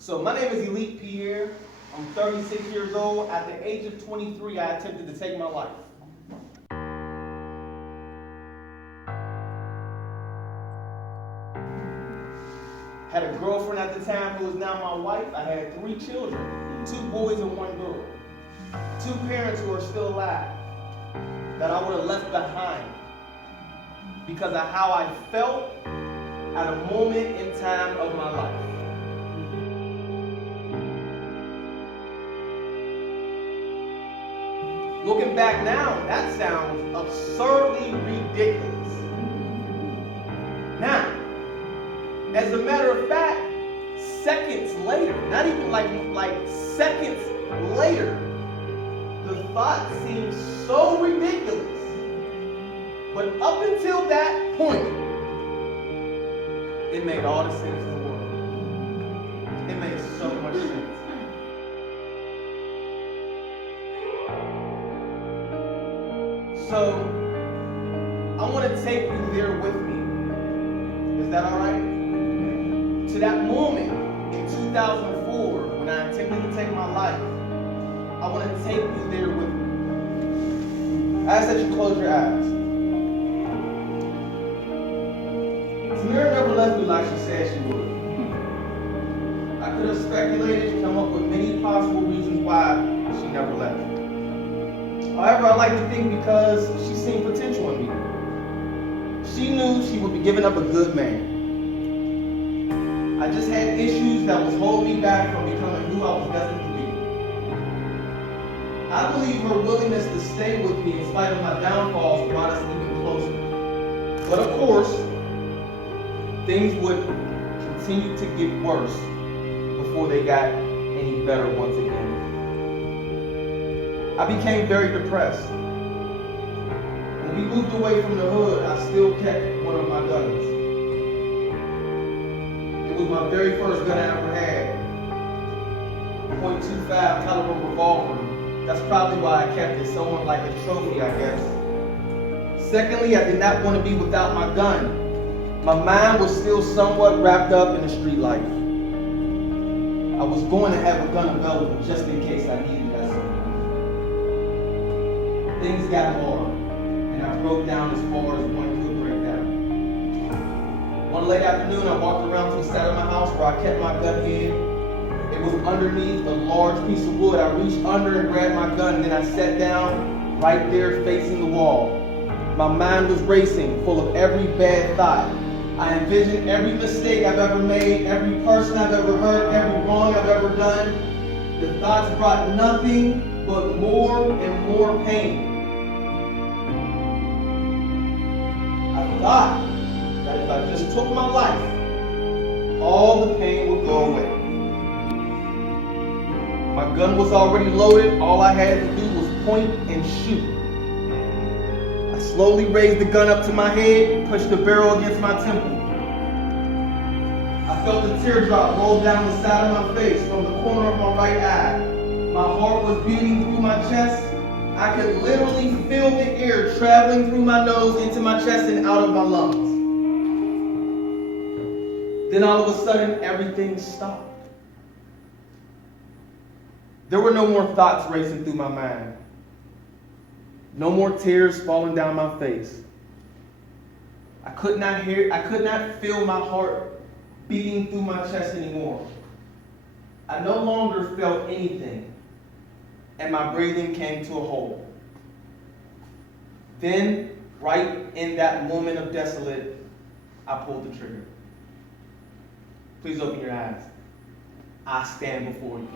So my name is Elite Pierre. I'm 36 years old. At the age of 23, I attempted to take my life. Had a girlfriend at the time who is now my wife. I had 3 children, 2 boys and 1 girl. 2 parents who are still alive that I would have left behind because of how I felt at a moment in time of my life. Looking back now, that sounds absurdly ridiculous. Now, as a matter of fact, seconds later, not even like seconds later, the thought seemed so ridiculous. But up until that point, it made all the sense in the world. It made so much sense. So, I want to take you there with me. Is that all right? To that moment in 2004 when I attempted to take my life, I want to take you there with me. I ask that you close your eyes. Samira never left me like she said she would. I could have speculated and come up with many possible reasons why she never left. However, I like to think because she seen potential in me. She knew she would be giving up a good man. I just had issues that was holding me back from becoming who I was destined to be. I believe her willingness to stay with me in spite of my downfalls brought us even closer. But of course, things would continue to get worse before they got any better once again. I became very depressed. When we moved away from the hood, I still kept one of my guns. It was my very first gun I ever had. .25 caliber revolver. That's probably why I kept it, somewhat like a trophy, I guess. Secondly, I did not want to be without my gun. My mind was still somewhat wrapped up in the street life. I was going to have a gun available just in case I needed that something. Things got hard, and I broke down as far as one could break down. One late afternoon, I walked around to the side of my house where I kept my gun hid. It was underneath a large piece of wood. I reached under and grabbed my gun, and then I sat down right there facing the wall. My mind was racing, full of every bad thought. I envisioned every mistake I've ever made, every person I've ever hurt, every wrong I've ever done. The thoughts brought nothing but more and more pain. I thought that if I just took my life, all the pain would go away. My gun was already loaded. All I had to do was point and shoot. I slowly raised the gun up to my head, pushed the barrel against my temple. I felt a teardrop roll down the side of my face from the corner of my right eye. My heart was beating through my chest. I could literally feel the air traveling through my nose into my chest and out of my lungs. Then all of a sudden, everything stopped. There were no more thoughts racing through my mind. No more tears falling down my face. I could not feel my heart beating through my chest anymore. I no longer felt anything, and my breathing came to a halt. Then, right in that moment of desolate, I pulled the trigger. Please open your eyes. I stand before you.